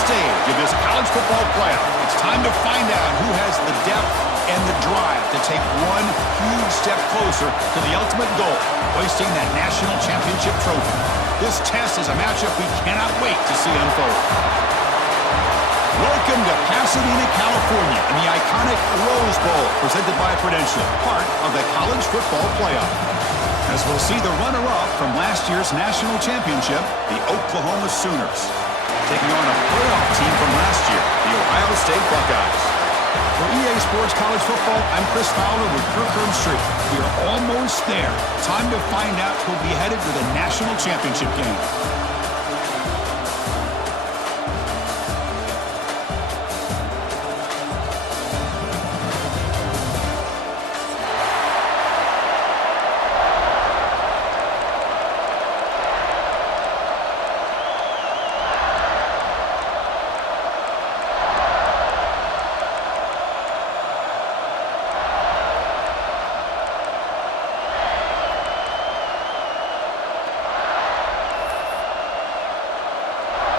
stage of this college football playoff. It's time to find out who has the depth and the drive to take one huge step closer to the ultimate goal, hoisting that national championship trophy. This test is a matchup we cannot wait to see unfold. Welcome to Pasadena, California, in the iconic Rose Bowl, presented by Prudential, part of the college football playoff. As we'll see the runner-up from last year's national championship, the Oklahoma Sooners, taking on a playoff team from last year, the Ohio State Buckeyes. For EA Sports College Football, I'm Chris Fowler with Kirk Herbstreit. We are almost there. Time to find out who'll be headed to the national championship game.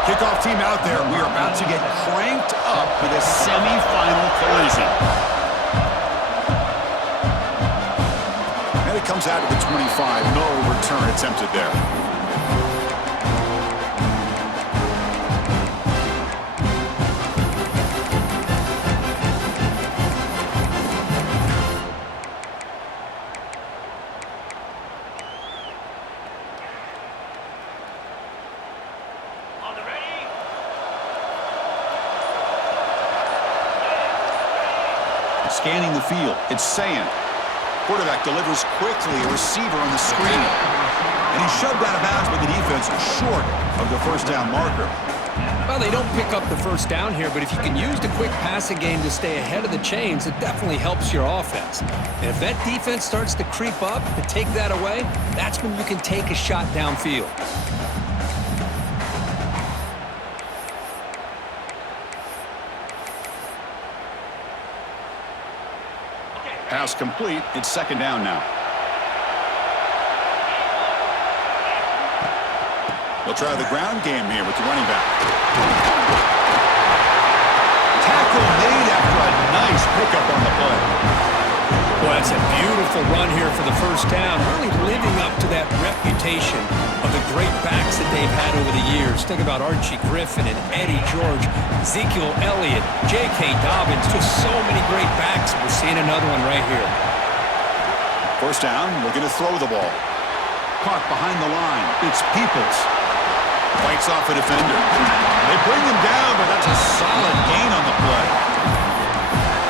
Kickoff team out there. We are about to get cranked up with a semifinal collision. And it comes out to the 25. No return attempted there. Scanning the field, it's Sayin. Quarterback delivers quickly, a receiver on the screen. And he's shoved out of bounds by the defense short of the first down marker. Well, they don't pick up the first down here, but if you can use the quick passing game to stay ahead of the chains, it definitely helps your offense. And if that defense starts to creep up and take that away, that's when you can take a shot downfield. Pass complete. It's second down now. They'll try the ground game here with the running back. Tackle made after a nice pickup on the play. Well, that's a beautiful run here for the first down, really living up to that reputation of the great backs that they've had over the years. Think about Archie Griffin and Eddie George, Ezekiel Elliott, J.K. Dobbins, just so many great backs. We're seeing another one right here. First down, looking to throw the ball. Caught behind the line. It's Peoples. Fights off a defender. They bring him down, but that's a solid gain on the play.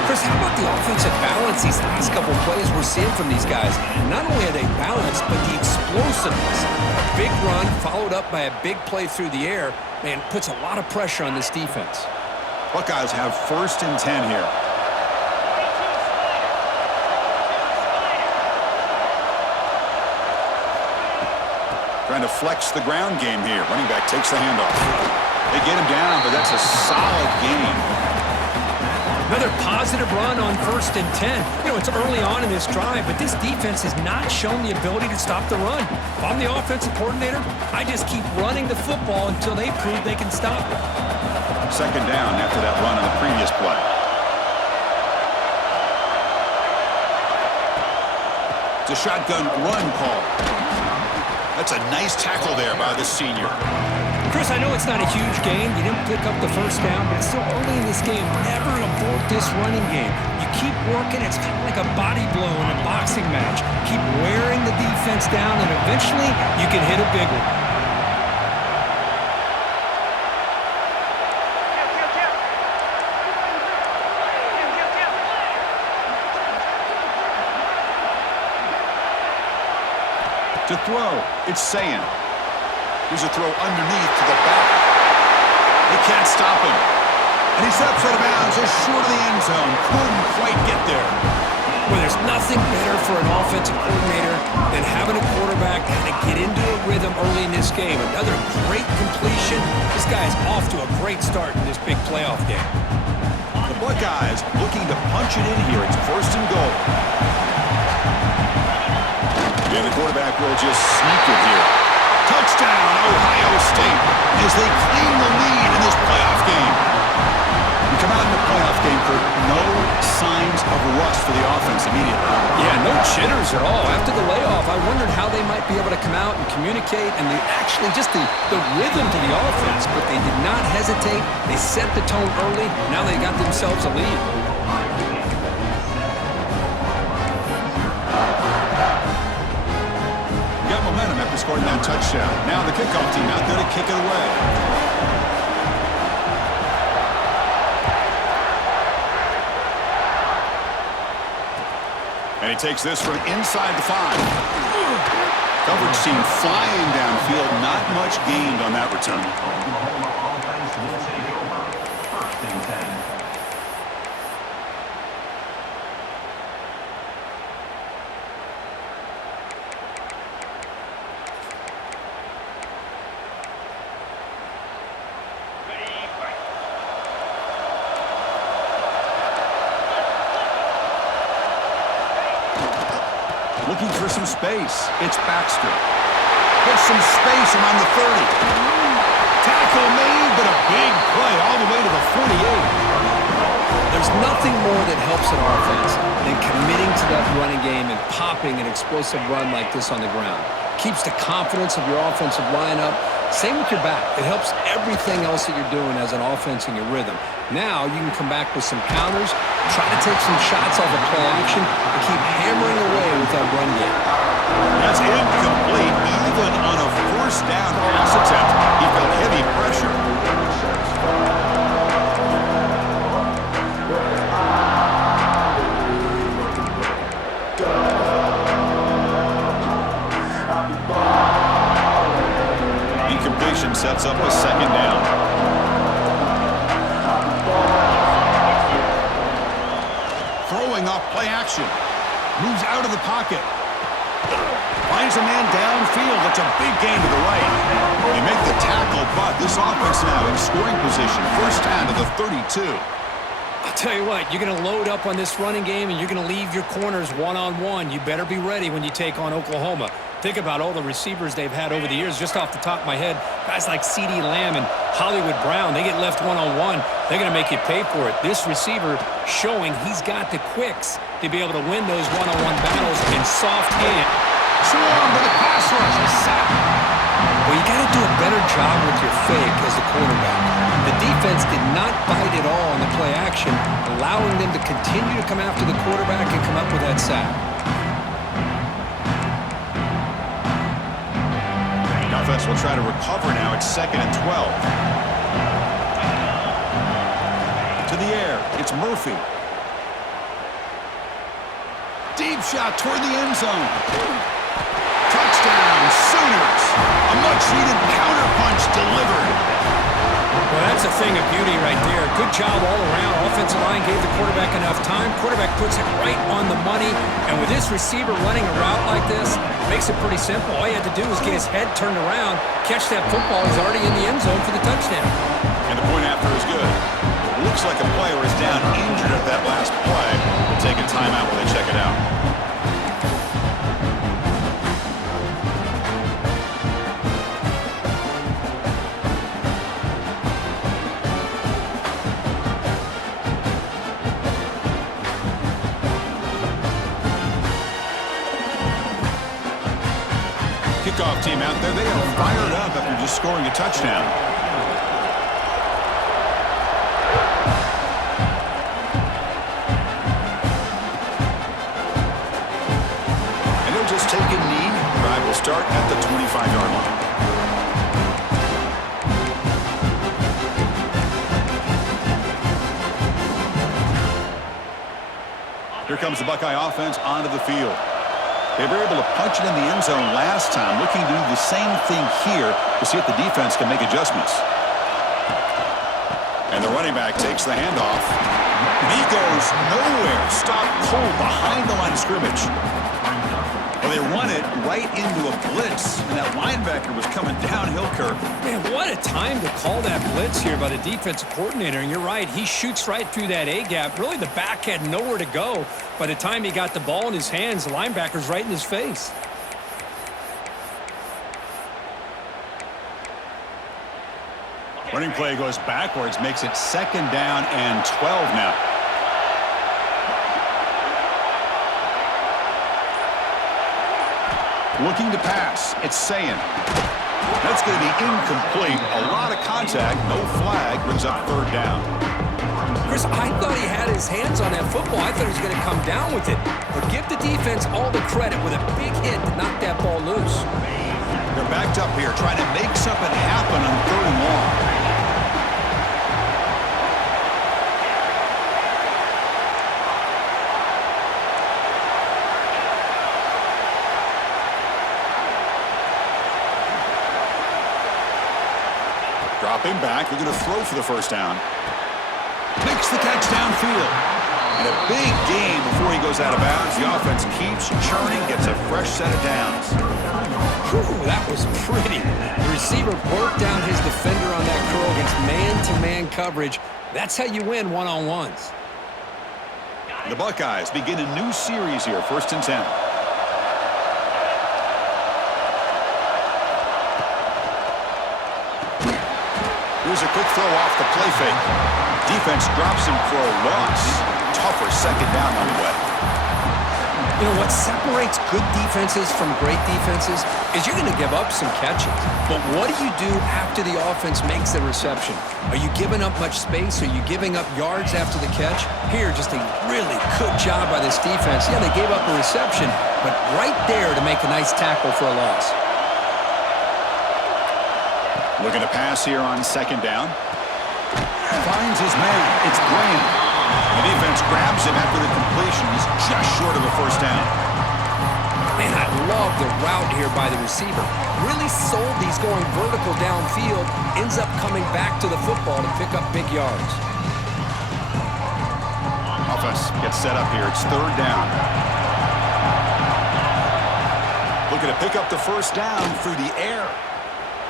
Chris, how about the offensive balance these last couple plays we're seeing from these guys? Not only are they balanced, but the explosiveness. A big run followed up by a big play through the air, man, puts a lot of pressure on this defense. Buckeyes have 1st and 10 here. Trying to flex the ground game here. Running back takes the handoff. They get him down, but that's a solid gain. Another positive run on 1st and 10. You know, it's early on in this drive, but this defense has not shown the ability to stop the run. If I'm the offensive coordinator, I just keep running the football until they prove they can stop it. Second down after that run on the previous play. It's a shotgun run call. That's a nice tackle there by the senior. Chris, I know it's not a huge gain. You didn't pick up the first down, but it's still early in this game. Never abort this running game. You keep working. It's kind of like a body blow in a boxing match. Keep wearing the defense down, and eventually you can hit a big one. To throw, it's Sayin. Here's a throw underneath to the back. They can't stop him. And he steps out of bounds just short of the end zone. Couldn't quite get there. Well, there's nothing better for an offensive coordinator than having a quarterback kind of get into a rhythm early in this game. Another great completion. This guy's off to a great start in this big playoff game. The Buckeyes looking to punch it in here. It's 1st and goal. Yeah, the quarterback will just sneak it here. Touchdown, Ohio State, as they claim the lead in this playoff game. for the offense immediately. Yeah, no jitters at all. After the layoff, I wondered how they might be able to come out and communicate and actually just the rhythm to the offense, but they did not hesitate. They set the tone early. Now they got themselves a lead. Got momentum after scoring that touchdown. Now the kickoff team out there to kick it away. And he takes this from inside the 5. Coverage team flying downfield. Not much gained on that return. Looking for some space. It's Baxter. Gets some space around the 30. Tackle made, but a big play all the way to the 48. There's nothing more that helps an offense than committing to that running game and popping an explosive run like this on the ground. Keeps the confidence of your offensive lineup. Same with your back. It helps everything else that you're doing as an offense in your rhythm. Now you can come back with some counters, try to take some shots off of play action, and keep hammering away with that run game. That's incomplete. Even on a first down pass attempt, he felt heavy pressure. Incompletion sets up a second down. Throwing off play action. Moves out of the pocket. Finds a man downfield. That's a big gain to the right. They make the tackle, but this offense now in scoring position. First down to the 32. I'll tell you what, you're going to load up on this running game and you're going to leave your corners one-on-one. You better be ready when you take on Oklahoma. Think about all the receivers they've had over the years. Just off the top of my head, guys like CeeDee Lamb and Hollywood Brown, they get left one-on-one. They're going to make you pay for it. This receiver showing he's got the quicks to be able to win those one-on-one battles in soft hand. Swarm with a pass rush. A sack. Well, you got to do a better job with your fake as the quarterback. The defense did not bite at all on the play action, allowing them to continue to come after the quarterback and come up with that sack. The offense will try to recover now. It's 2nd and 12. To the air. It's Murphy. Deep shot toward the end zone. Touchdown, Sooners. A much-needed counterpunch delivered. Well, that's a thing of beauty right there. Good job all around. Offensive line gave the quarterback enough time. Quarterback puts it right on the money. And with this receiver running a route like this, makes it pretty simple. All you had to do was get his head turned around, catch that football. He's already in the end zone for the touchdown. And the point after is good. Looks like a player is down injured at that last play. We'll take a timeout while they check it out. Kickoff team out there, they are fired up after just scoring a touchdown. And they'll just take a knee. Drive will start at the 25-yard line. Here comes the Buckeye offense onto the field. They were able to punch it in the end zone last time, looking to do the same thing here to see if the defense can make adjustments. And the running back takes the handoff. And he goes nowhere. Stopped cold behind the line of scrimmage. Well, they run it right into a blitz, and that linebacker was coming downhill, Kirk. Man, what a time to call that blitz here by the defensive coordinator. And you're right, he shoots right through that A-gap. Really, the back had nowhere to go. By the time he got the ball in his hands, the linebacker's right in his face. Running play goes backwards, makes it 2nd down and 12 now. Looking to pass. It's Sayin. That's going to be incomplete. A lot of contact. No flag. Brings up third down. Chris, I thought he had his hands on that football. I thought he was going to come down with it. But give the defense all the credit with a big hit to knock that ball loose. They're backed up here trying to make something happen on third and long. Dropping back, they're going to throw for the first down. Makes the catch downfield. And a big gain before he goes out of bounds. The offense keeps churning, gets a fresh set of downs. Whew, that was pretty. The receiver broke down his defender on that curl against man-to-man coverage. That's how you win one-on-ones. The Buckeyes begin a new series here, 1st and 10. Here's a quick throw off the play fake. Defense drops him for a loss. Tougher second down on the way. You know, what separates good defenses from great defenses is you're going to give up some catches. But what do you do after the offense makes the reception? Are you giving up much space? Are you giving up yards after the catch? Here, just a really good job by this defense. Yeah, they gave up a reception, but right there to make a nice tackle for a loss. Looking to pass here on second down. Finds his man. It's Graham. The defense grabs him after the completion. He's just short of a first down. Man, I love the route here by the receiver. Really sold these going vertical downfield. Ends up coming back to the football to pick up big yards. Offense gets set up here. It's third down. Looking to pick up the first down through the air.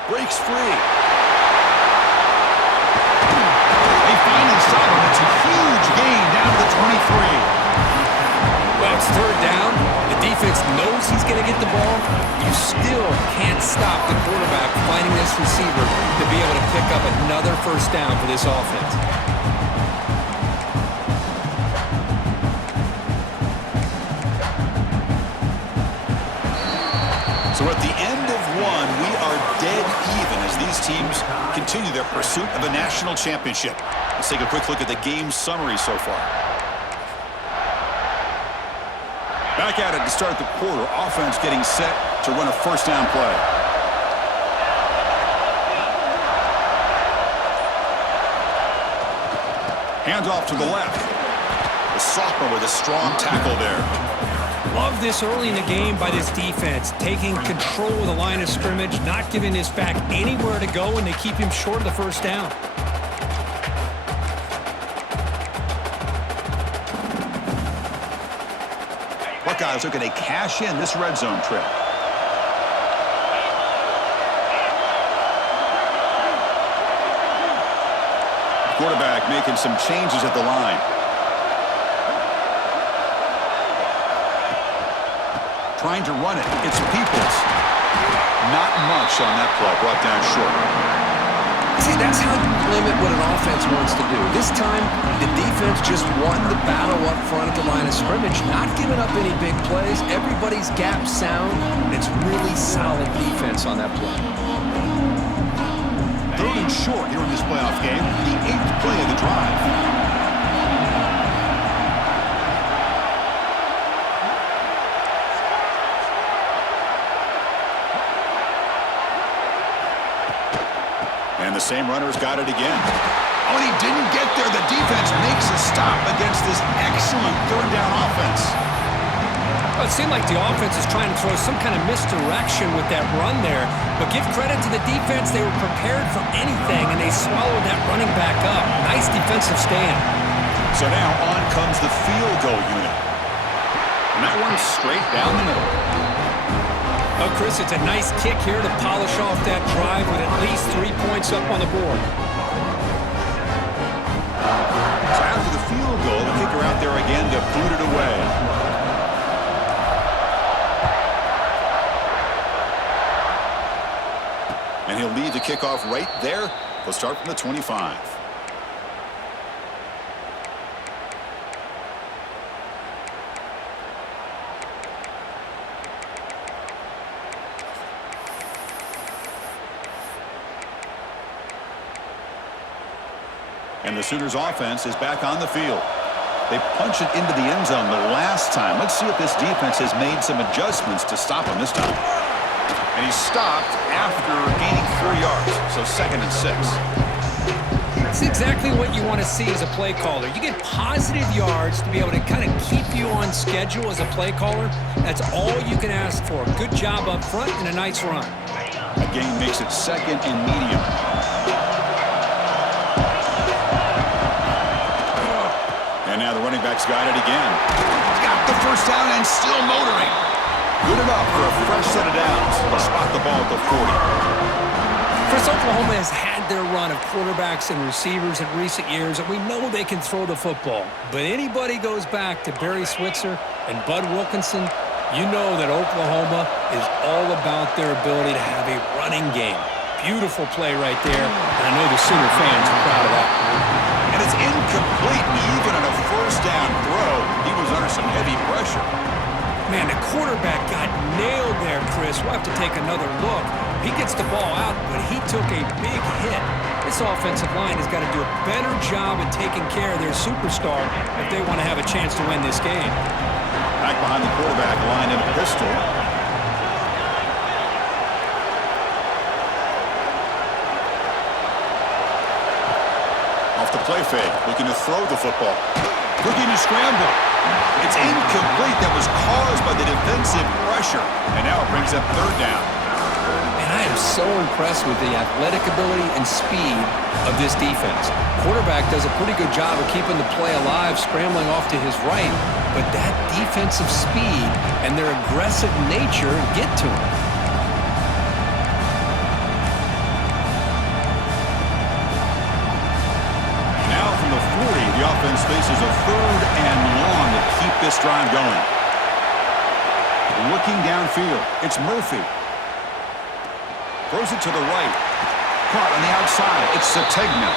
Breaks free. They finally stop him. It's a huge gain down to the 23. Well, it's third down. The defense knows he's going to get the ball. You still can't stop the quarterback finding this receiver to be able to pick up another first down for this offense. So at the end of one, we are dead even as these teams continue their pursuit of a national championship. Let's take a quick look at the game summary so far. Back at it to start the quarter. Offense getting set to run a first down play. Handoff to the left. The sophomore with a strong tackle there. Love this early in the game by this defense, taking control of the line of scrimmage, not giving this back anywhere to go, and they keep him short of the first down. Buckeyes looking to cash in this red zone trip. Quarterback making some changes at the line. Trying to run it. It's Peoples. Not much on that play. Brought down short. See, that's how you limit what an offense wants to do. This time, the defense just won the battle up front at the line of scrimmage, not giving up any big plays. Everybody's gap sound. It's really solid defense on that play. Third and short here in this playoff game. The 8th play of the drive. And the same runner's got it again. Oh, and he didn't get there. The defense makes a stop against this excellent third down offense. Well, it seemed like the offense is trying to throw some kind of misdirection with that run there. But give credit to the defense. They were prepared for anything, and they swallowed that running back up. Nice defensive stand. So now on comes the field goal unit. And that one's straight down the middle. Oh, Chris, it's a nice kick here to polish off that drive with at least 3 points up on the board. So after the field goal, the kicker out there again to boot it away. And he'll lead the kickoff right there. They'll start from the 25. And the Sooners offense is back on the field. They punch it into the end zone the last time. Let's see if this defense has made some adjustments to stop him this time. And he's stopped after gaining 4 yards, so 2nd and 6. That's exactly what you want to see as a play caller. You get positive yards to be able to kind of keep you on schedule as a play caller. That's all you can ask for. Good job up front and a nice run. A gain makes it 2nd and medium. And now the running back's got it again. Got the first down and still motoring. Good enough for a fresh set of downs. They'll spot the ball at the 40. Chris, Oklahoma has had their run of quarterbacks and receivers in recent years, and we know they can throw the football. But anybody goes back to Barry Switzer and Bud Wilkinson, you know that Oklahoma is all about their ability to have a running game. Beautiful play right there, and I know the Sooner fans are proud of that. And it's incomplete. Even on a first down throw, he was under some heavy pressure. Man, the quarterback got nailed there, Chris. We'll have to take another look. He gets the ball out, but he took a big hit. This offensive line has got to do a better job at taking care of their superstar if they want to have a chance to win this game. Back behind the quarterback, line in a pistol. Off the play fake, looking to throw the football. Looking to scramble. It's incomplete. That was caused by the defensive pressure. And now it brings up 3rd down. And I am so impressed with the athletic ability and speed of this defense. Quarterback does a pretty good job of keeping the play alive, scrambling off to his right. But that defensive speed and their aggressive nature get to him. The offense faces a 3rd and long to keep this drive going. Looking downfield, it's Murphy. Throws it to the right. Caught on the outside, it's Sategna.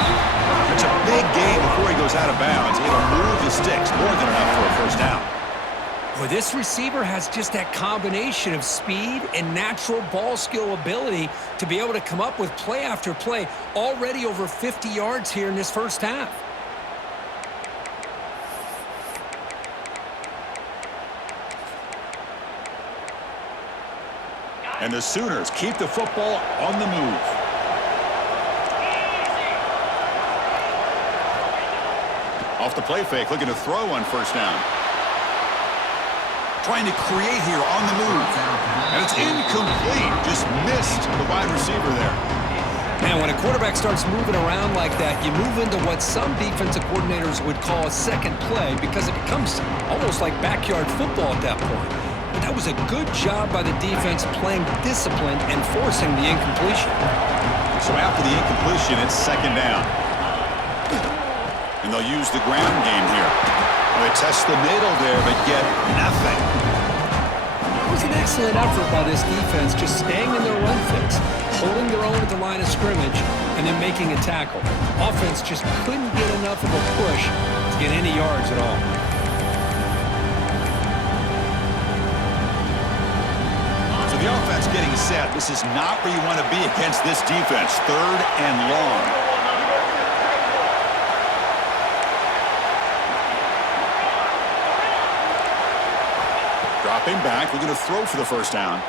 It's a big gain before he goes out of bounds. It'll move the sticks, more than enough for a first down. Well, this receiver has just that combination of speed and natural ball skill ability to be able to come up with play after play, already over 50 yards here in this first half. And the Sooners keep the football on the move. Off the play fake, looking to throw on first down. Trying to create here on the move. And it's incomplete. Just missed the wide receiver there. Man, when a quarterback starts moving around like that, you move into what some defensive coordinators would call a second play because it becomes almost like backyard football at that point. But that was a good job by the defense playing discipline and forcing the incompletion. So after the incompletion, it's 2nd down. And they'll use the ground game here. They test the middle there, but get nothing. It was an excellent effort by this defense, just staying in their run fix, holding their own at the line of scrimmage, and then making a tackle. Offense just couldn't get enough of a push to get any yards at all. The offense getting set. This is not where you want to be against this defense. 3rd and long. Dropping back. We're going to throw for the first down.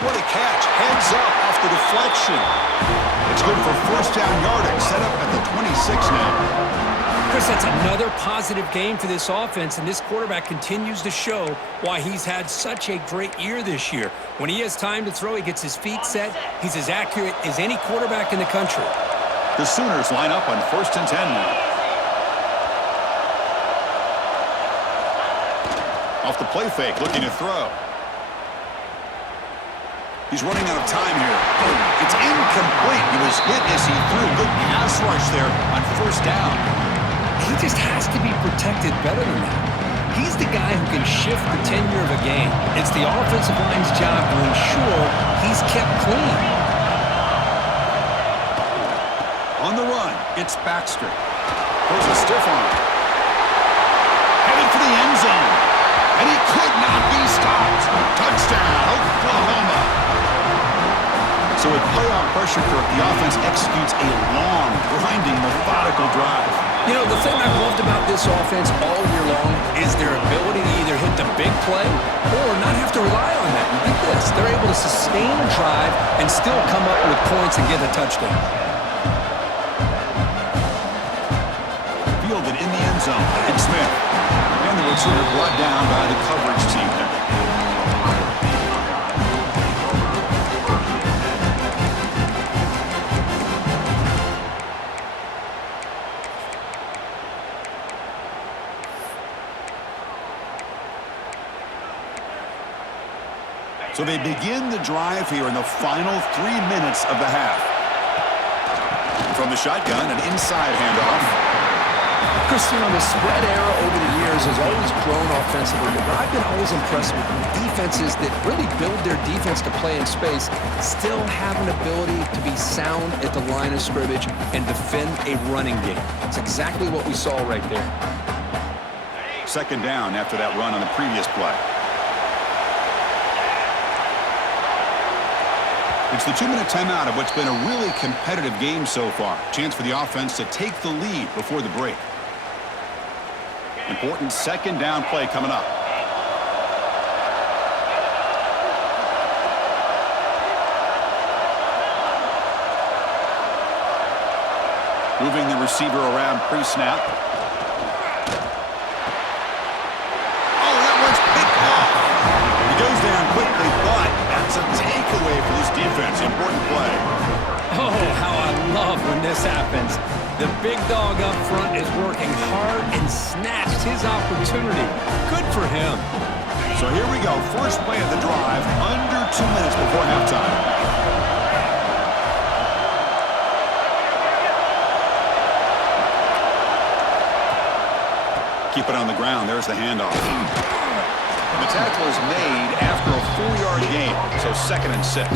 What a catch. Heads up off the deflection. It's good for first down yardage. Set up at the 26 now. Chris, that's another positive game for this offense, and this quarterback continues to show why he's had such a great year this year. When he has time to throw, he gets his feet set. He's as accurate as any quarterback in the country. The Sooners line up on 1st and 10 now. Off the play fake, looking to throw. He's running out of time here. It's incomplete. He was hit as he threw. Good pass rush there on first down. He just has to be protected better than that. He's the guy who can shift the tenure of a game. It's the offensive line's job to ensure he's kept clean. On the run, it's Baxter. Throws a stiff arm. Headed for the end zone. And he could not be stopped. Touchdown, Oklahoma. So So with playoff pressure, Kirk, the offense executes a long, grinding, methodical drive. You know, the thing I've loved about this offense all year long is their ability to either hit the big play or not have to rely on that. And get this, they're able to sustain a drive and still come up with points and get a touchdown. Fielded in the end zone. And Smith. And the returner brought down by the coverage team there. So they begin the drive here in the final 3 minutes of the half. From the shotgun, an inside handoff. Cristiano, the spread era over the years has always grown offensively, but I've been always impressed with defenses that really build their defense to play in space, still have an ability to be sound at the line of scrimmage and defend a running game. It's exactly what we saw right there. Second down after that run on the previous play. It's the 2-minute timeout of what's been a really competitive game so far. Chance for the offense to take the lead before the break. Important second down play coming up. Moving the receiver around pre-snap. Oh, that one's picked off. He goes down quickly, but that's a takeaway for this defense. Important play. Oh, how I love when this happens. The big dog up front is working hard and snatched his opportunity. Good for him. So here we go. First play of the drive, under 2 minutes before halftime. Keep it on the ground. There's the handoff. And the tackle is made after a 4-yard gain, so 2nd and 6.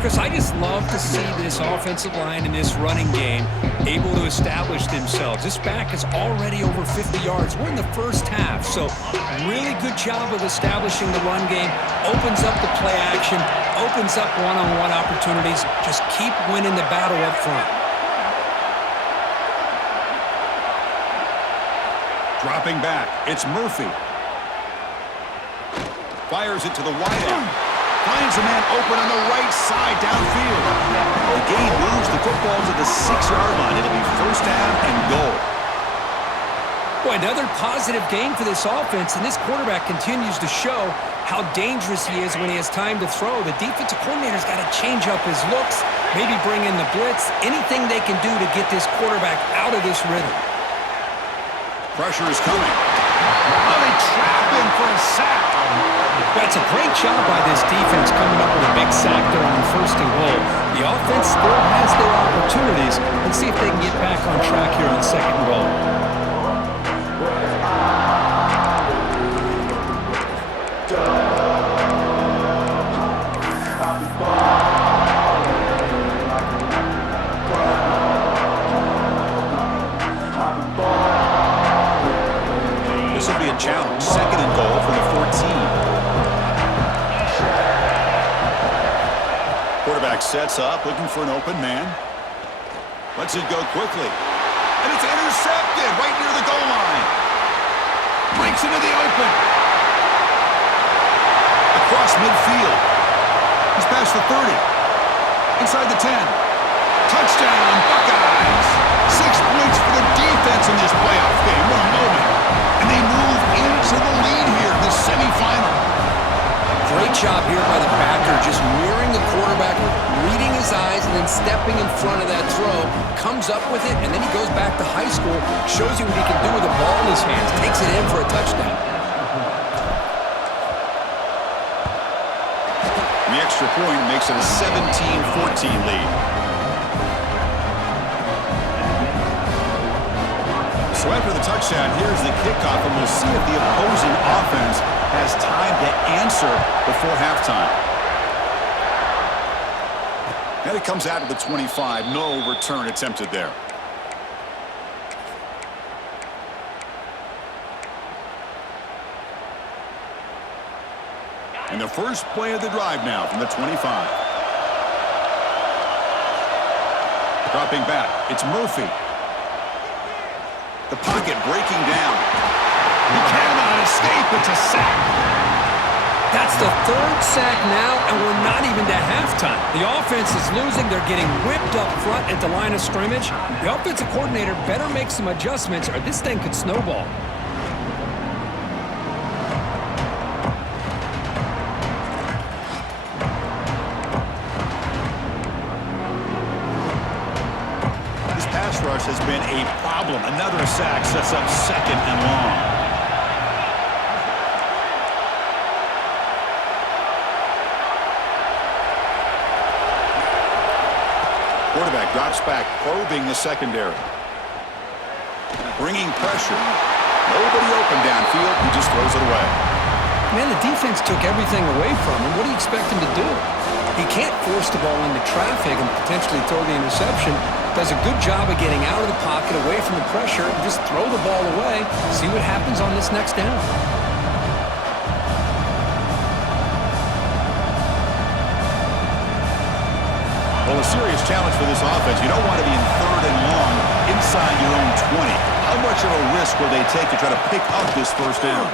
Chris, I just love to see this offensive line in this running game able to establish themselves. This back is already over 50 yards. We're in the first half, so really good job of establishing the run game. Opens up the play action, opens up one-on-one opportunities. Just keep winning the battle up front. Dropping back, it's Murphy. Fires it to the wideout. Finds a man open on the right side downfield. The game moves the football to the 6-yard line. It'll be first down and goal. Boy, another positive game for this offense, and this quarterback continues to show how dangerous he is when he has time to throw. The defensive coordinator's got to change up his looks, maybe bring in the blitz, anything they can do to get this quarterback out of this rhythm. Pressure is coming. Oh, they trap him for a sack. That's a great job by this defense coming up with a big sack there on 1st and goal. The offense still has their opportunities. Let's see if they can get back on track here on 2nd and goal. This will be a challenge. 2nd and goal for the 14. Quarterback sets up, looking for an open man. Lets it go quickly. And it's intercepted right near the goal line. Breaks into the open. Across midfield. He's past the 30. Inside the 10. Touchdown, Buckeyes. 6 points for the defense in this playoff game. What a moment. And they move into the lead here in the semifinal. Great job here by the backer, just mirroring the quarterback, reading his eyes, and then stepping in front of that throw. Comes up with it, and then he goes back to high school, shows you what he can do with the ball in his hands, takes it in for a touchdown. The extra point makes it a 17-14 lead. So after the touchdown, here's the kickoff, and we'll see if the opposing offense has time to answer before halftime. And it comes out of the 25. No return attempted there. And the first play of the drive now from the 25. Dropping back, it's Murphy. The pocket breaking down. He cannot escape. It's a sack. That's the third sack now, and we're not even to halftime. The offense is losing. They're getting whipped up front at the line of scrimmage. The offensive coordinator better make some adjustments, or this thing could snowball. This pass rush has been a problem. Another sack sets up 2nd and long. Quarterback drops back, probing the secondary. Bringing pressure. Nobody open downfield. He just throws it away. Man, the defense took everything away from him. What do you expect him to do? He can't force the ball into traffic and potentially throw the interception. Does a good job of getting out of the pocket, away from the pressure, and just throw the ball away. See what happens on this next down. Well, a serious challenge for this offense. You don't want to be in 3rd and long inside your own 20. How much of a risk will they take to try to pick up this 1st down?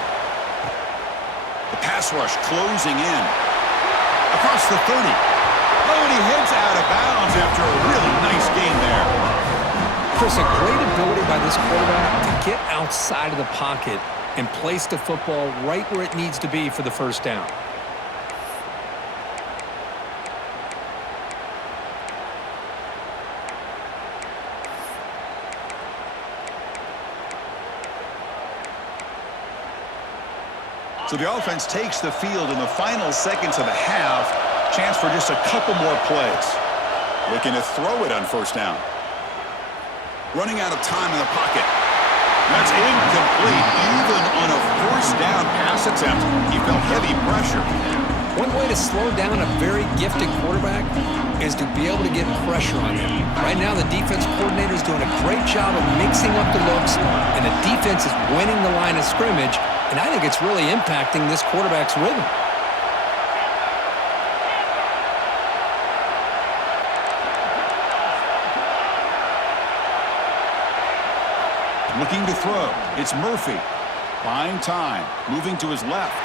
The pass rush closing in. Across the 30. Oh, and he heads out of bounds after a really nice game there. Chris, a great ability by this quarterback to get outside of the pocket and place the football right where it needs to be for the 1st down. So the offense takes the field in the final seconds of the half. Chance for just a couple more plays. Looking to throw it on 1st down. Running out of time in the pocket. That's incomplete. Even on a 1st down pass attempt, he felt heavy pressure. One way to slow down a very gifted quarterback is to be able to get pressure on him. Right now, the defense coordinator is doing a great job of mixing up the looks, and the defense is winning the line of scrimmage. And I think it's really impacting this quarterback's rhythm. Looking to throw. It's Murphy. Buying time. Moving to his left.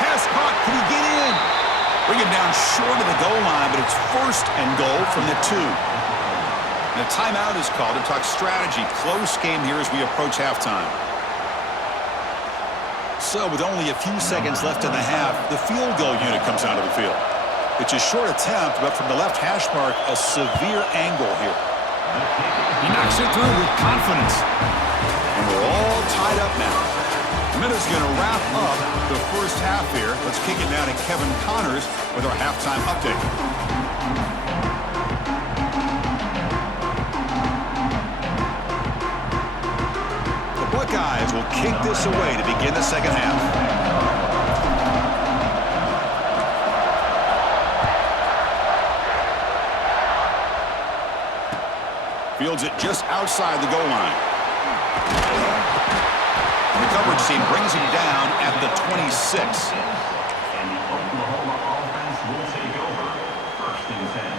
Pass caught. Can he get in? Bring him down short of the goal line, but it's 1st and goal from the 2. And a timeout is called to talk strategy. Close game here as we approach halftime. So with only a few seconds left in the half, the field goal unit comes out of the field. It's a short attempt, but from the left hash mark, a severe angle here. He knocks it through with confidence. And we're all tied up now. Minute's going to wrap up the 1st half here. Let's kick it now to Kevin Connors with our halftime update. Buckeyes will kick this away to begin the 2nd half. Fields it just outside the goal line. And the coverage team brings him down at the 26. And the Oklahoma offense will take over 1st and 10.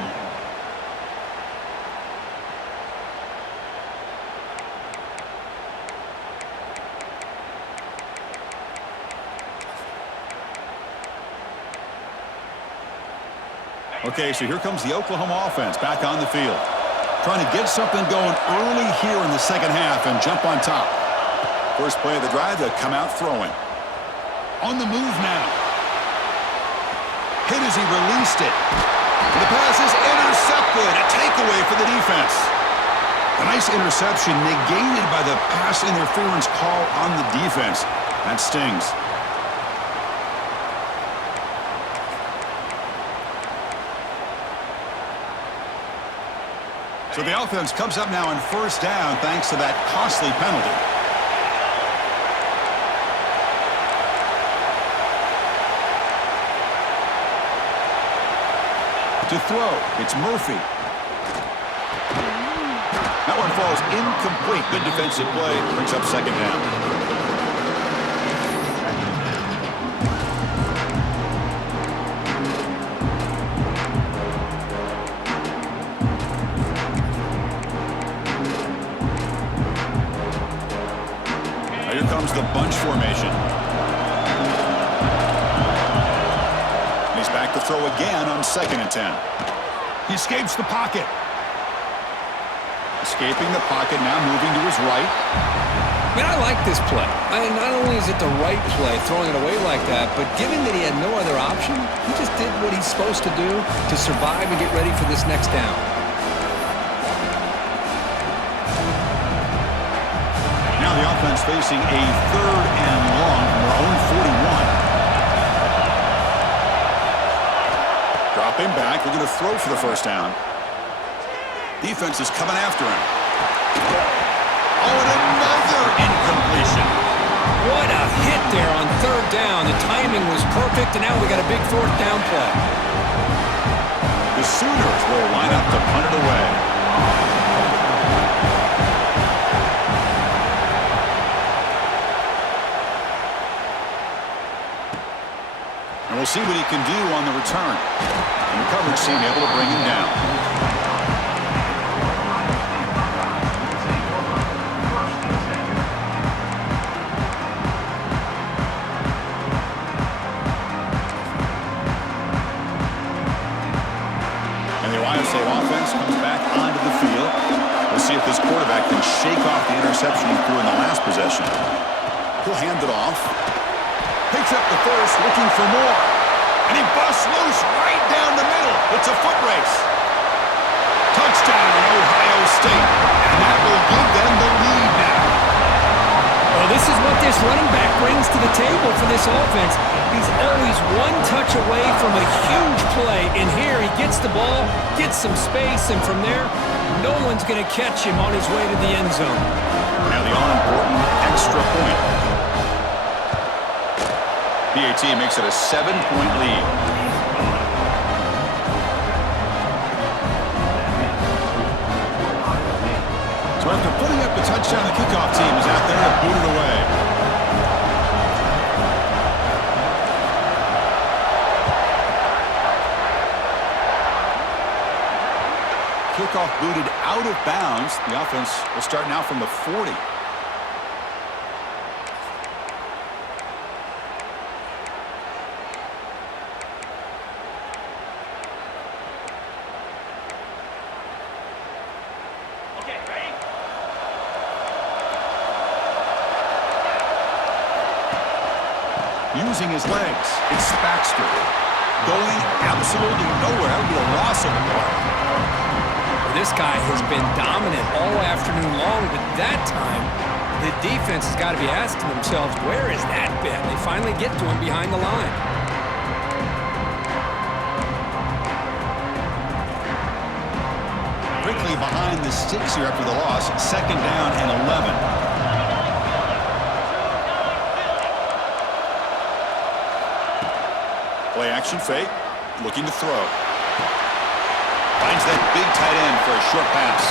Okay, so here comes the Oklahoma offense back on the field. Trying to get something going early here in the 2nd half and jump on top. First play of the drive, they'll come out throwing. On the move now. Hit as he released it. And the pass is intercepted. A takeaway for the defense. A nice interception negated by the pass interference call on the defense. That stings. So the offense comes up now on 1st down thanks to that costly penalty. To throw, it's Murphy. That one falls incomplete. Good defensive play. Brings up 2nd down. comes the bunch formation. He's back to throw again on 2nd and 10. He escapes the pocket. Escaping the pocket, now moving to his right. Man, I like this play. Not only is it the right play, throwing it away like that, but given that he had no other option, he just did what he's supposed to do to survive and get ready for this next down. Now the offense facing a 3rd and long from their own 41. Dropping back, they're going to throw for the first down. Defense is coming after him. Oh, and another incompletion. What a hit there on 3rd down. The timing was perfect, and now we got a big 4th down play. The Sooners will line up to punt it away. And we'll see what he can do on the return. And the coverage team able to bring him down. Offense comes back onto the field. We'll see if this quarterback can shake off the interception he threw in the last possession. He'll hand it off. Picks up the first, looking for more. And he busts loose right down the middle. It's a foot race. Touchdown, Ohio State. And that will give them the lead now. Well, this is what this running back brings to the table for this offense. He's always one touch away from a huge play. And here he gets the ball, gets some space, and from there, no one's going to catch him on his way to the end zone. Now the all-important extra point. PAT makes it a 7-point lead. So after putting up the touchdown, the kickoff team is out there to boot it away. Kickoff booted out of bounds. The offense will start now from the 40. Okay, ready? Using his legs, it's Baxter. Going absolutely nowhere. That would be a loss of the play. This guy has been dominant all afternoon long, but that time, the defense has got to be asking themselves, where has that been? They finally get to him behind the line. Quickly behind the sticks here after the loss. 2nd down and 11. Play action fake. Looking to throw. Finds that big tight end for a short pass.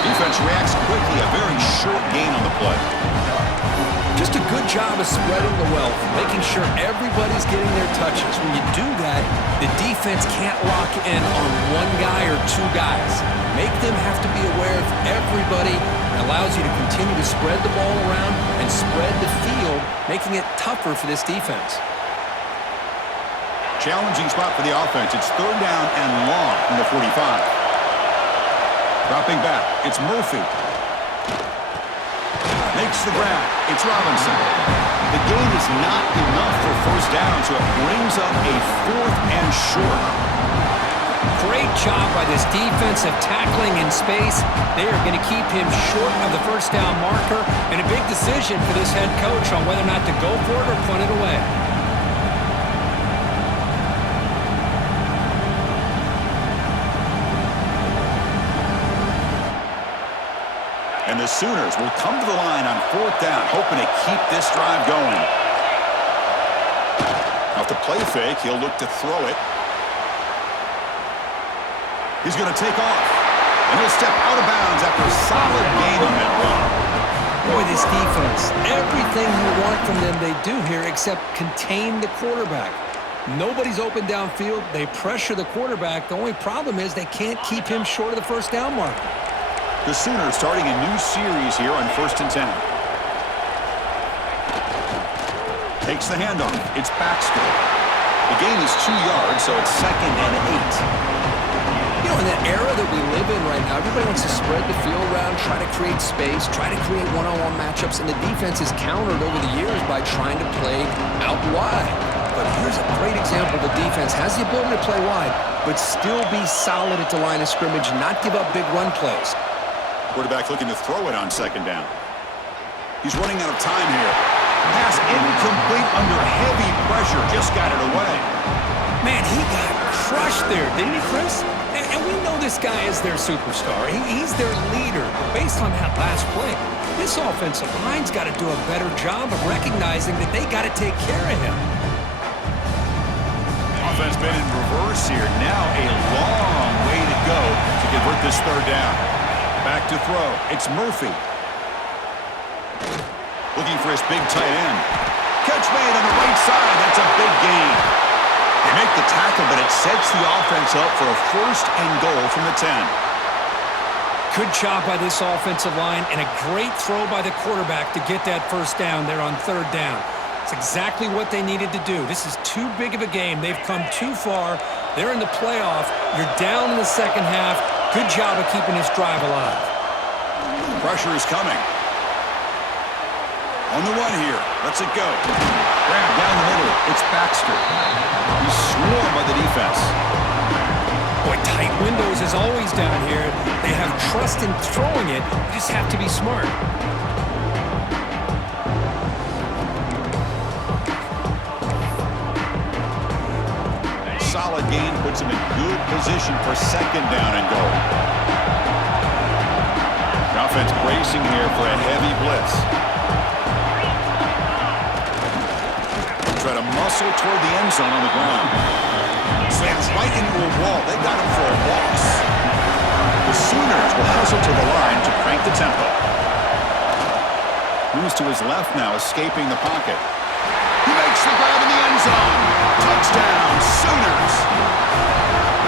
Defense reacts quickly. A very short gain on the play. Just a good job of spreading the wealth, making sure everybody's getting their touches. When you do that, the defense can't lock in on one guy or two guys. Make them have to be aware of everybody. It allows you to continue to spread the ball around and spread the field, making it tougher for this defense. Challenging spot for the offense. It's 3rd down and long from the 45. Dropping back. It's Murphy. Makes the grab. It's Robinson. The gain is not enough for 1st down, so it brings up a 4th and short. Great job by this defense of tackling in space. They are going to keep him short of the 1st down marker, and a big decision for this head coach on whether or not to go for it or punt it away. And the Sooners will come to the line on 4th down, hoping to keep this drive going. Off the play fake, he'll look to throw it. He's going to take off. And he'll step out of bounds after a solid gain on that run. Boy, this defense, everything you want from them they do here except contain the quarterback. Nobody's open downfield. They pressure the quarterback. The only problem is they can't keep him short of the 1st down marker. The Sooners starting a new series here on 1st and 10. Takes the handoff. It's Baxter. The gain is 2 yards, so it's 2nd and 8. You know, in that era that we live in right now, everybody wants to spread the field around, try to create space, try to create one-on-one matchups, and the defense has countered over the years by trying to play out wide. But here's a great example. The defense has the ability to play wide, but still be solid at the line of scrimmage, not give up big run plays. Quarterback looking to throw it on 2nd down. He's running out of time here. Pass incomplete under heavy pressure. Just got it away. Man, he got crushed there, didn't he, Chris? And we know this guy is their superstar. He's their leader. But based on that last play, this offensive line's got to do a better job of recognizing that they got to take care of him. Offense been in reverse here. Now a long way to go to convert this 3rd down. Back to throw. It's Murphy. Looking for his big tight end. Catch made on the right side. That's a big gain. They make the tackle, but it sets the offense up for a 1st and goal from the 10. Good job by this offensive line and a great throw by the quarterback to get that 1st down there on 3rd down. It's exactly what they needed to do. This is too big of a game. They've come too far. They're in the playoff. You're down in the 2nd half. Good job of keeping this drive alive. Pressure is coming. On the run here. Let's it go. Grab down the middle. It's Baxter. He's swarmed by the defense. Boy, tight windows as always down here. They have trust in throwing it. They just have to be smart. Solid gain puts him in good position for 2nd down and goal. The offense bracing here for a heavy blitz. Try to muscle toward the end zone on the ground. Slams right into a wall. They got him for a loss. The Sooners will hustle to the line to crank the tempo. Moves to his left now, escaping the pocket. He makes the grab in the end zone. Touchdown, Sooners.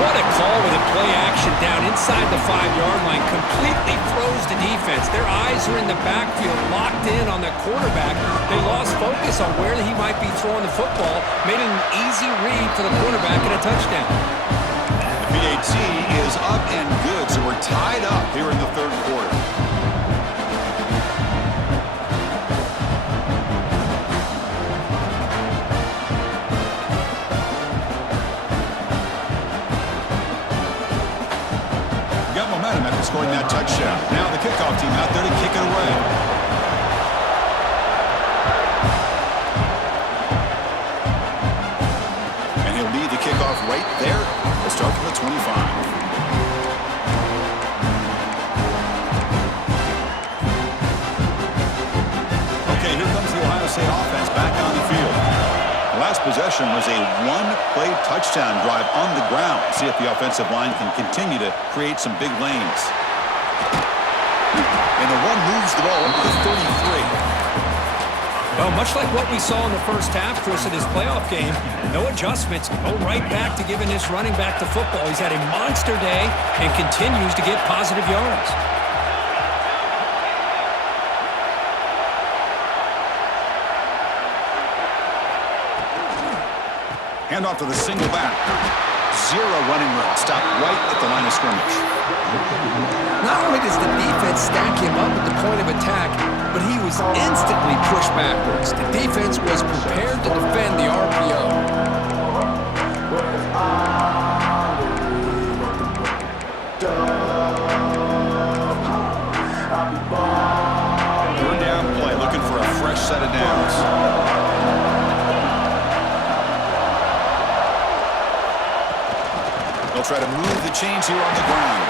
What a call with a play action down inside the 5-yard line. Completely froze the defense. Their eyes are in the backfield, locked in on the quarterback. They lost focus on where he might be throwing the football. Made an easy read for the quarterback and a touchdown. The PAT is up and good, so we're tied up here in the 3rd quarter. After scoring that touchdown. Now the kickoff team out there to kick it away. And he'll lead the kickoff right there. We'll start from the 25. Okay, here comes the Ohio State offense back on the field. The last possession was a 1-play touchdown drive on the ground. See if the offensive line can continue to create some big lanes. And the run moves the ball up to the 33. Well, much like what we saw in the first half, Chris, of this playoff game, no adjustments. Go right back to giving this running back the football. He's had a monster day and continues to get positive yards. Handoff to the single back. 0 running room. Stop right at the line of scrimmage. Not only does the defense stack him up at the point of attack, but he was instantly pushed backwards. The defense was prepared to defend the RPO. Third down play, looking for a fresh set of downs. They'll try to move the chains here on the ground.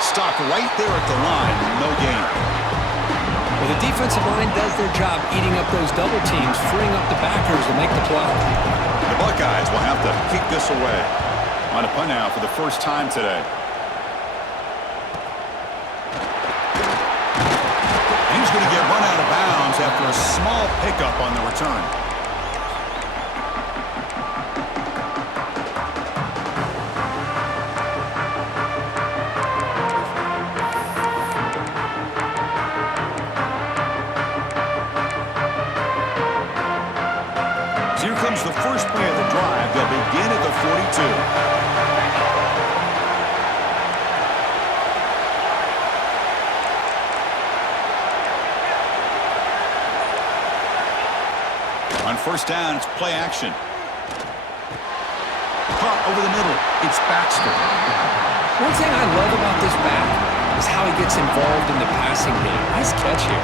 Stop right there at the line. No gain. Well, the defensive line does their job eating up those double teams, freeing up the backers to make the play. The Buckeyes will have to kick this away. On a punt now for the first time today. And he's going to get run out of bounds after a small pickup on the return. comes the first play of the drive. They'll begin at the 42. On first down, it's play action. Caught over the middle. It's Baxter. One thing I love about this back is how he gets involved in the passing game. Nice catch here.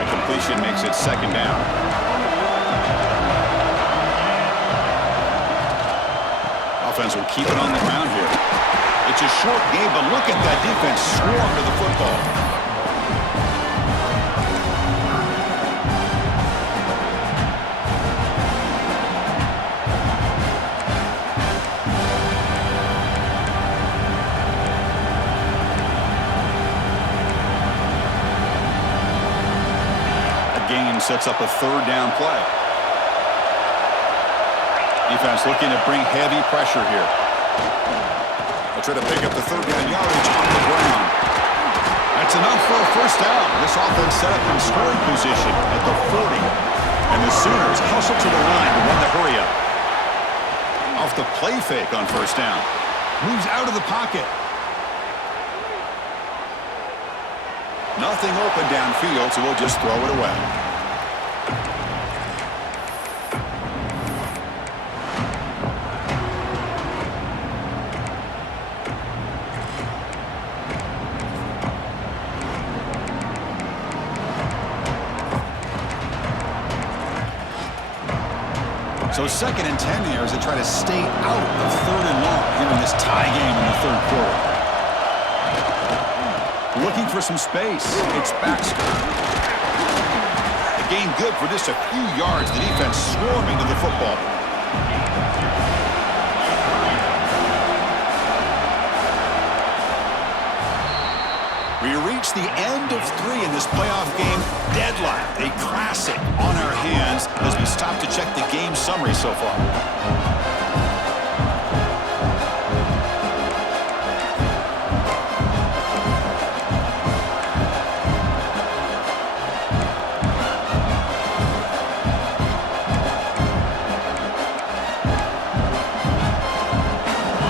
A completion makes it second down. Offense will keep it on the ground here. It's a short game, but look at that defense swarm to the football. A gain sets up a third down play. Defense looking to bring heavy pressure here. They'll try to pick up the third down yardage on the ground. That's enough for a first down. This offense set up in scoring position at the 40. And the Sooners hustle to the line to run the hurry up. Off the play fake on first down. Moves out of the pocket. Nothing open downfield, so we'll just throw it away. So second and 10 here as they try to stay out of third and long here in this tie game in the third quarter. Looking for some space. It's Baxter. The gain good for just a few yards. The defense swarming to the football. We reach the end of 3 in this playoff game. Deadlocked, a classic on our hands as we stop to check the game summary so far.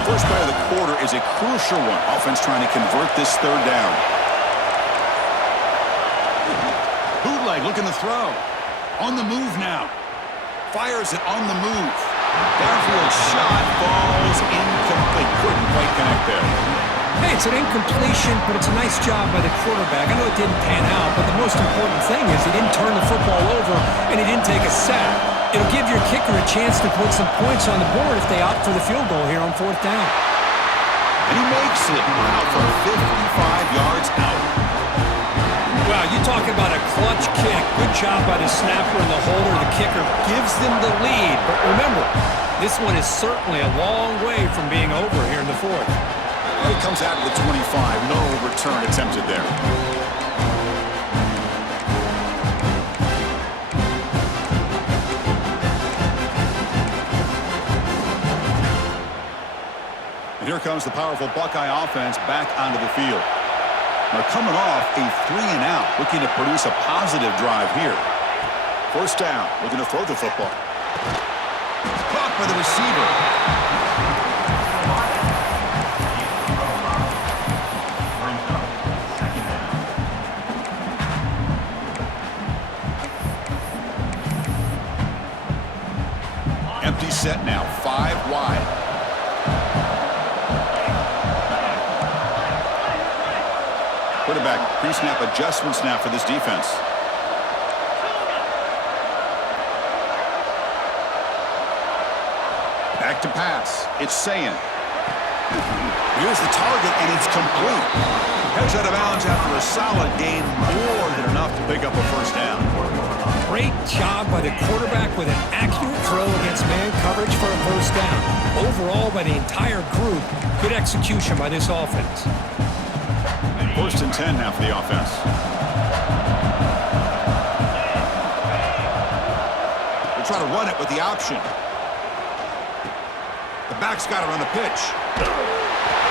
First play of the quarter is a crucial one. Offense trying to convert this third down. Bootleg looking to throw. On the move now. Fires it on the move. Downfield shot falls incomplete. Couldn't quite connect there. Hey, it's an incompletion, but it's a nice job by the quarterback. I know it didn't pan out, but the most important thing is he didn't turn the football over and he didn't take a sack. It'll give your kicker a chance to put some points on the board if they opt for the field goal here on fourth down. And he makes it. Wow, from 55 yards out. Wow, you talk about a clutch kick. Good job by the snapper and the holder. The kicker gives them the lead. But remember, this one is certainly a long way from being over here in the fourth. Well, he comes out of the 25. No return attempted there. And here comes the powerful Buckeye offense back onto the field. They're coming off a 3-and-out, looking to produce a positive drive here. First down, looking to throw the football. Caught by the receiver. Empty set now, 5 wide. Quarterback pre-snap adjustments now for this defense. Back to pass. It's Sayin. Here's the target, and it's complete. Heads out of bounds after a solid gain, more than enough to pick up a first down. Great job by the quarterback with an accurate throw against man coverage for a first down. Overall, by the entire group, good execution by this offense. First and 10 now for the offense. They'll try to run it with the option. The back's got it on the pitch.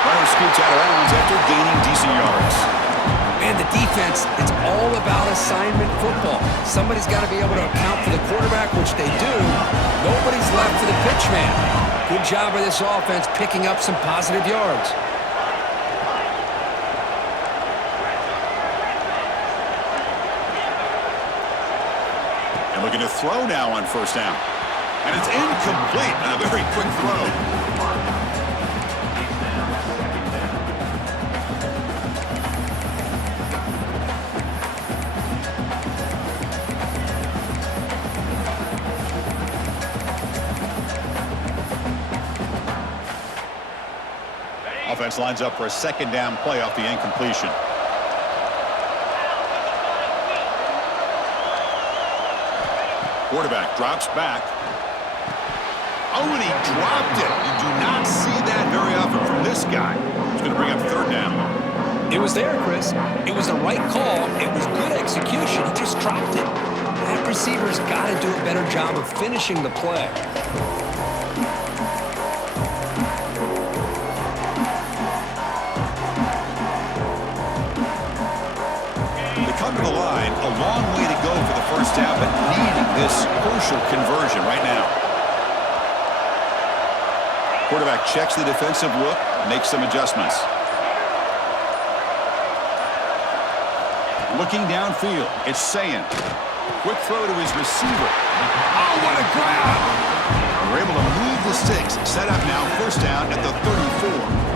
Runner scoots out of bounds after gaining decent yards. Man, the defense, it's all about assignment football. Somebody's got to be able to account for the quarterback, which they do. Nobody's left for the pitch man. Good job of this offense picking up some positive yards. And looking to throw now on first down. And it's incomplete on a very quick throw. Offense lines up for a second down play off the incompletion. Quarterback drops back. Oh, and he dropped it. You do not see that very often from this guy. He's going to bring up third down. It was there, Chris. It was the right call. It was good execution. He just dropped it. That receiver's got to do a better job of finishing the play. Come to the line, a long way to go for the first down, but needing this crucial conversion right now. Quarterback checks the defensive look, makes some adjustments. Looking downfield, it's Sayin. Quick throw to his receiver. Oh, what a grab! We're able to move the sticks, set up now, first down at the 34.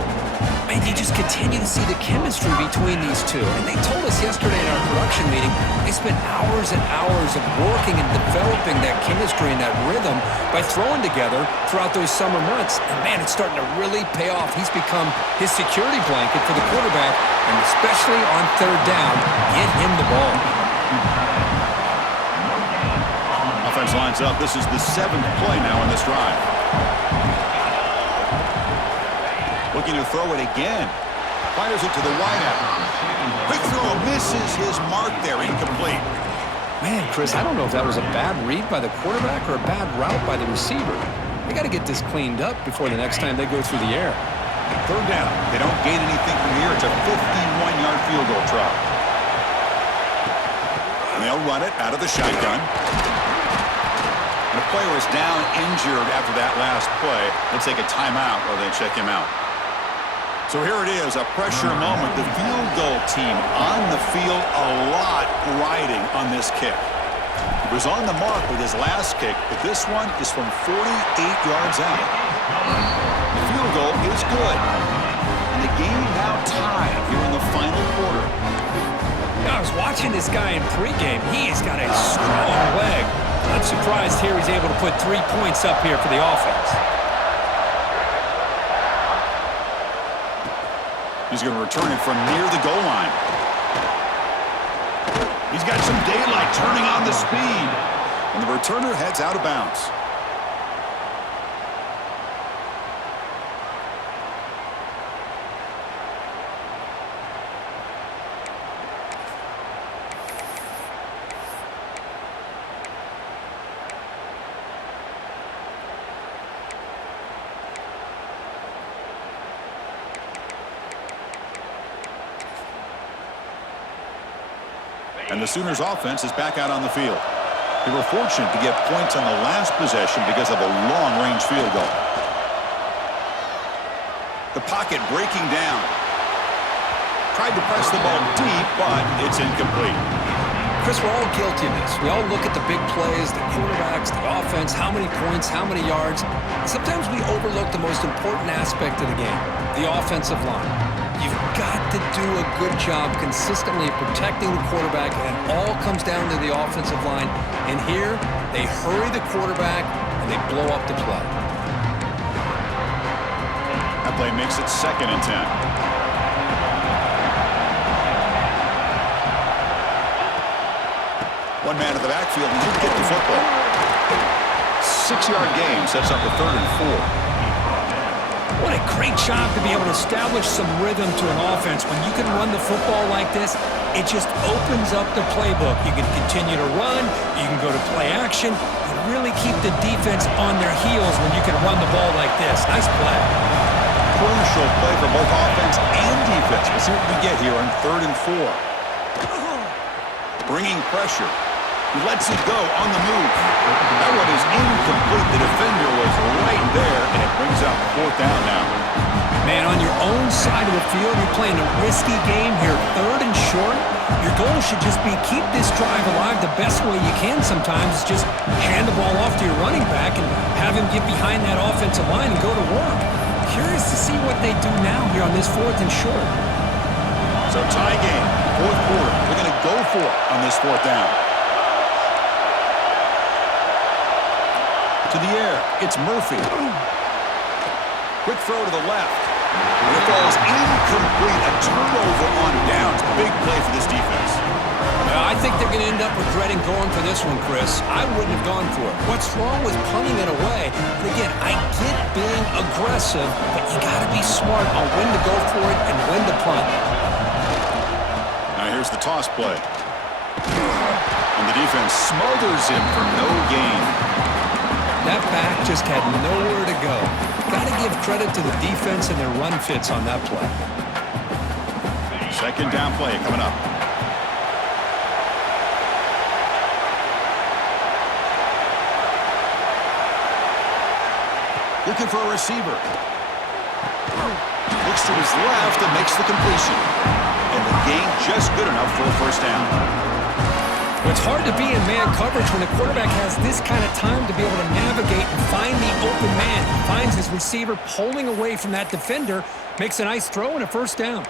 And you just continue to see the chemistry between these two. And they told us yesterday in our production meeting, they spent hours and hours of working and developing that chemistry and that rhythm by throwing together throughout those summer months. And man, it's starting to really pay off. He's become his security blanket for the quarterback, and especially on third down, get him the ball. Offense lines up. This is the 7th play now in this drive. Looking to throw it again. Fires it to the wideout. Quick throw misses his mark there. Incomplete. Man, Chris, I don't know if that was a bad read by the quarterback or a bad route by the receiver. They got to get this cleaned up before the next time they go through the air. Third down. They don't gain anything from here. It's a 51-yard field goal try. And they'll run it out of the shotgun. And the player is down injured after that last play. They'll take a timeout or they check him out. So here it is, a pressure moment. The field goal team on the field, a lot riding on this kick. He was on the mark with his last kick, but this one is from 48 yards out. The field goal is good. And the game now tied here in the final quarter. I was watching this guy in pregame. He's got a strong leg. Not surprised here he's able to put 3 points up here for the offense. He's going to return it from near the goal line. He's got some daylight turning on the speed. And the returner heads out of bounds. And the Sooners offense is back out on the field. They were fortunate to get points on the last possession because of a long-range field goal. The pocket breaking down. Tried to press the ball deep, but it's incomplete. Chris, we're all guilty of this. We all look at the big plays, the quarterbacks, the offense, how many points, how many yards. Sometimes we overlook the most important aspect of the game, the offensive line. You've got to do a good job consistently protecting the quarterback, and it all comes down to the offensive line. And here, they hurry the quarterback, and they blow up the play. That play makes it 2nd and 10. One man in the backfield, and he'll get the football. 6-yard gain sets up a 3rd and 4. What a great job to be able to establish some rhythm to an offense. When you can run the football like this, it just opens up the playbook. You can continue to run, you can go to play action, and really keep the defense on their heels when you can run the ball like this. Nice play. crucial play for both offense and defense. We'll see what we get here on 3rd and 4. Bringing pressure. He lets it go on the move. That one is incomplete. The defender was right there, and it brings up 4th down now. Man, on your own side of the field, you're playing a risky game here, 3rd and short. Your goal should just be keep this drive alive the best way you can sometimes. Just hand the ball off to your running back and have him get behind that offensive line and go to work. Curious to see what they do now here on this 4th and short. So tie game, 4th quarter. They're going to go for it on this 4th down. To the air, it's Murphy. Quick throw to the left. And it falls incomplete. A turnover on downs. Big play for this defense. I think they're going to end up regretting going for this one, Chris. I wouldn't have gone for it. What's wrong with punting it away? But again, I get being aggressive, but you got to be smart on when to go for it and when to punt. Now here's the toss play. And the defense smothers him for no gain. That back just had nowhere to go. Got to give credit to the defense and their run fits on that play. 2nd down play coming up. Looking for a receiver. Looks to his left and makes the completion. And the gain just good enough for a 1st down. It's hard to be in man coverage when a quarterback has this kind of time to be able to navigate and find the open man. He finds his receiver pulling away from that defender, makes a nice throw and a 1st down.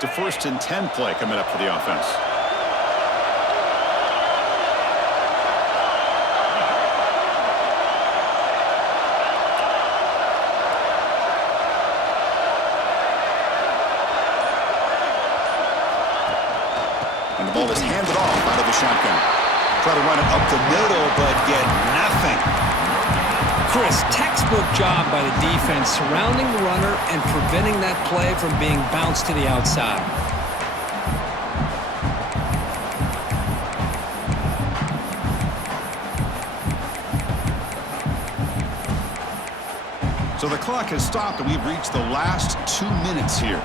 To 1st and 10 play coming up for the offense. And the ball is handed off out of the shotgun. Try to run it up the middle, but get nothing. Chris, textbook job by the defense surrounding the runner and preventing that play from being bounced to the outside. So the clock has stopped, and we've reached the last 2 minutes here.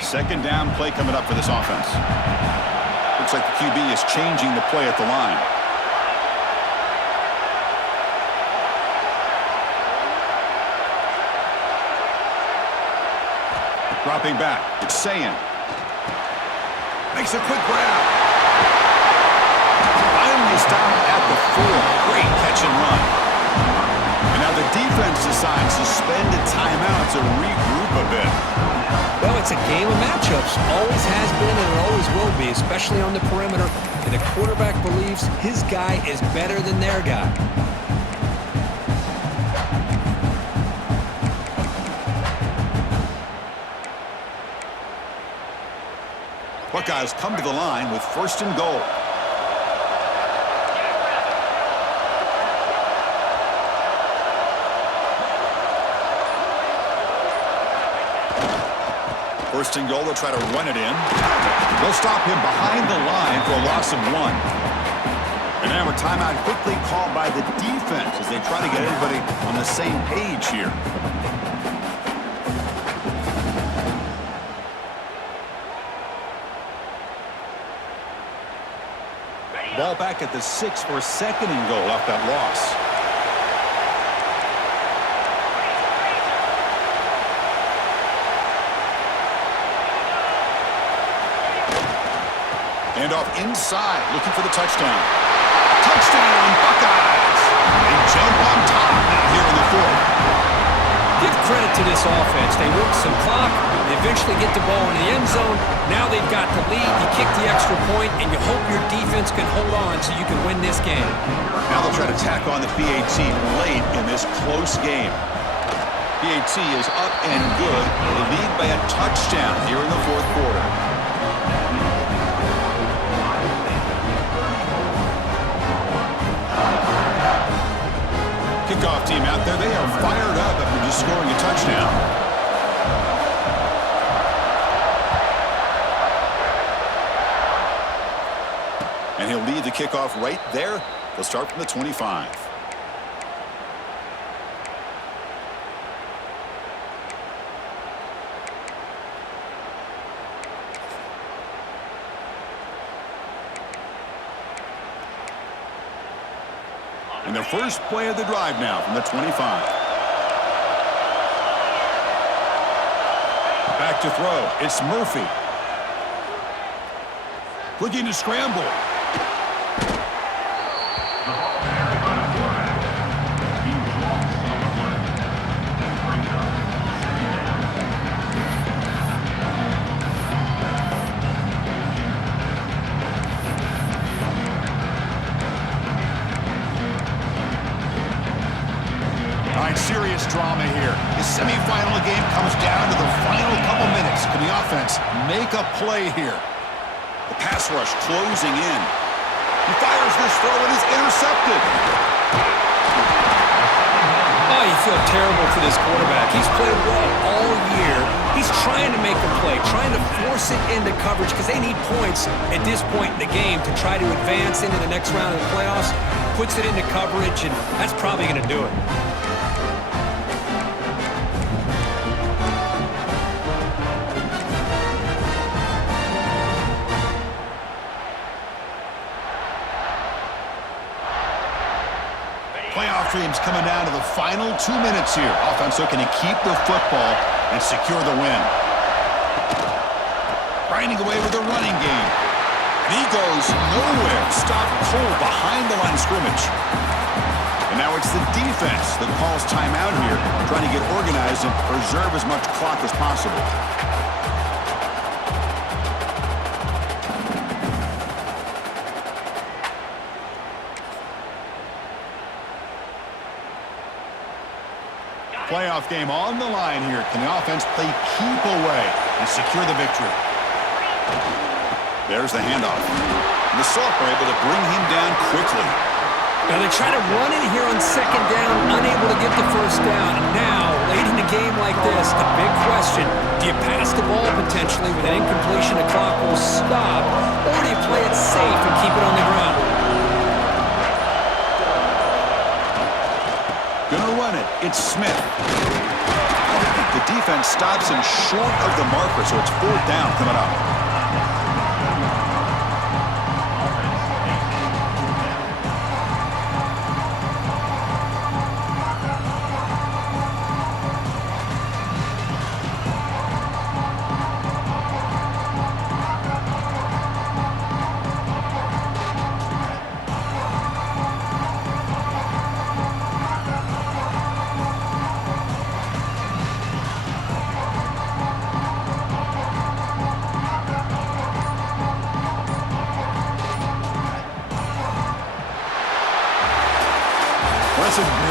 Second down play coming up for this offense. Looks like the QB is changing the play at the line. Dropping back, it's Sayan. Makes a quick grab. Finally stopped at the 4. Great catch and run. And now the defense decides to spend a timeout to regroup a bit. Well, it's a game of matchups. Always has been and it always will be, especially on the perimeter. And the quarterback believes his guy is better than their guy. Buckeyes come to the line with 1st and goal. First and goal, they'll try to run it in. They'll stop him behind the line for a loss of 1. And now a timeout quickly called by the defense as they try to get everybody on the same page here. Ball back at the 6 for 2nd and goal off that loss. And off inside, looking for the touchdown. Touchdown, Buckeyes! They jump on top now here in the 4th. Give credit to this offense. They work some clock. They eventually get the ball in the end zone. Now they've got the lead. You kick the extra point, and you hope your defense can hold on so you can win this game. Now they'll try to tack on the PAT late in this close game. PAT is up and good. They lead by a touchdown here in the 4th quarter. Kickoff team out there. They are fired up after to scoring a touchdown. And he'll lead the kickoff right there. They'll start from the 25. And the first play of the drive now from the 25. Back to throw. It's Murphy. Looking to scramble. Serious drama here. The semifinal game comes down to the final couple minutes. Can the offense make a play here? The pass rush closing in. He fires this throw and is intercepted. Oh, you feel terrible for this quarterback. He's played well all year. He's trying to make a play, trying to force it into coverage because they need points at this point in the game to try to advance into the next round of the playoffs. Puts it into coverage, and that's probably going to do it. Playoff dreams coming down to the final 2 minutes here. Offense looking to keep the football and secure the win. Grinding away with a running game. And he goes nowhere. Stopped cold behind the line of scrimmage. And now it's the defense that calls timeout here, trying to get organized and preserve as much clock as possible. Playoff game on the line here. Can the offense play keep away and secure the victory? There's the handoff. And the Salk are able to bring him down quickly. Now they try to run in here on second down, unable to get the first down. Now, late in a game like this, the big question, do you pass the ball potentially with an incompletion, the clock will stop, or do you play it safe and keep it on the ground? Gonna run it. It's Smith. The defense stops him short of the marker, so it's 4th down coming up. That's a